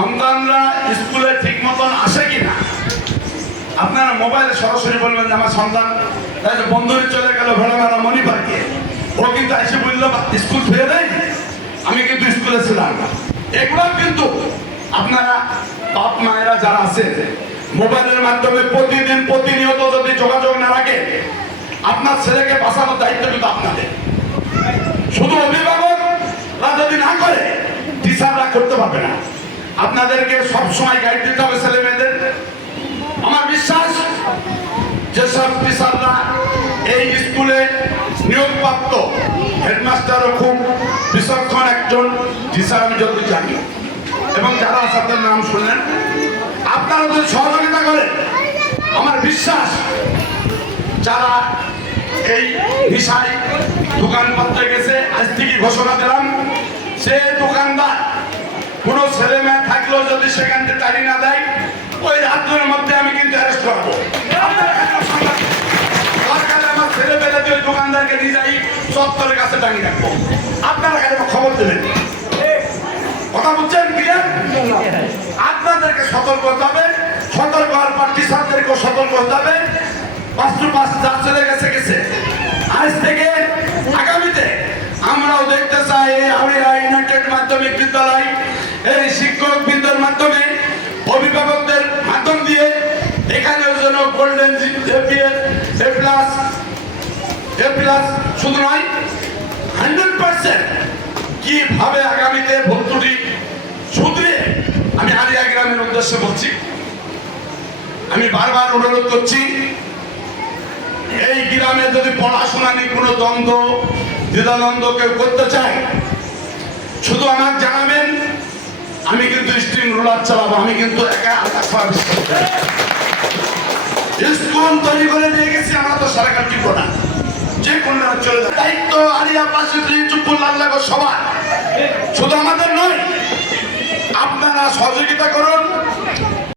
সন্তানরা স্কুলে ঠিক মতন আসে কিনা? আপনারা মোবাইলে সরাসরি বলবেন যে, আমার সন্তান বন্ধুরে চলে গেল ভেড়া মেলা মনি পার্কে ও কিন্তু এসে বলল, স্কুল ফিরে দেয় আমি কিন্তু স্কুলে ছিলাম এগুলো কিন্তু আপনারা বাপ মায়েরা যারা আছে, মোবাইলের মাধ্যমে প্রতিদিন প্রতিনিয়ত যদি যোগাযোগ না রাখে, আপনার ছেলেকে বাঁচানোর দায়িত্ব কিন্তু আপনাদের। শুধু অভিভাবকরা যদি না করে, টিচাররা করতে পারবে না। আপনাদেরকে সব সময় গাইড দিতে হবে ছেলে মেয়েদের। আমার বিশ্বাস, যেসব টিচাররা এই স্কুলে নিয়োগপ্রাপ্ত, হেডমাস্টারও খুব বিচক্ষণ একজন টিচার আমি যদি জানি। এবং যারা তাদের নাম শুনলেন, আপনারা যদি সহযোগিতা করেন, আমার বিশ্বাস, যারা এই নিশায় দোকানপত্রে গেছে, আজ থেকে ঘোষণা দিলাম, সে দোকানদার কোনো ছেলে মেয়ে থাকলেও যদি সেখান থেকে তাড়ি না দেয়, ওই রাত্রের মধ্যে আমি কিন্তু অ্যারেস্ট করব। দরকারে ছেলে পেলে দিয়ে ওই দোকানদারকে নিয়ে যাই, চত্বরের কাছে টাঙিয়ে রাখব। আপনারা খবর দেবেন? কথা ক্লিয়ার? আপনাদেরকে সতর্ক হবে, সতর্ক হওয়ার পর সতর্ক হতে হবে। চলে গেছে গেছে। আজ থেকে আগামীতে আমরাও দেখতে চাই হাওড়িয়া ইউনাইটেড মাধ্যমিক বিদ্যালয় এই শিক্ষক বৃন্দের মাধ্যমে অভিভাবকদের মাধ্যম দিয়ে এখানেও যেন golden A plus A plus শুধু নয় হান্ড্রেড পার্সেন্ট কীভাবে আগামীতে ভর্তুটি শুধরে আমি আলিয়া গ্রামের উদ্দেশ্যে বলছি। আমি বারবার অনুরোধ করছি, এই গ্রামে যদি পড়াশোনা নিয়ে কোনো দ্বন্দ্ব, দ্বিধাদ্বন্দ্ব কেউ করতে চায়, শুধু আমার জানাবেন আমি কিন্তু স্টিম রোলার চালাবো, আমি কিন্তু একা স্কুল তৈরি করে দিয়ে গেছি, আমরা তো সরকার ঠিক না। যে কন্যা চলে যাবে। দায়িত্ব আলিয়া পাশে চুপুর লাল লাগো সবার। শুধু আমাদের নয়, আপনারা সহযোগী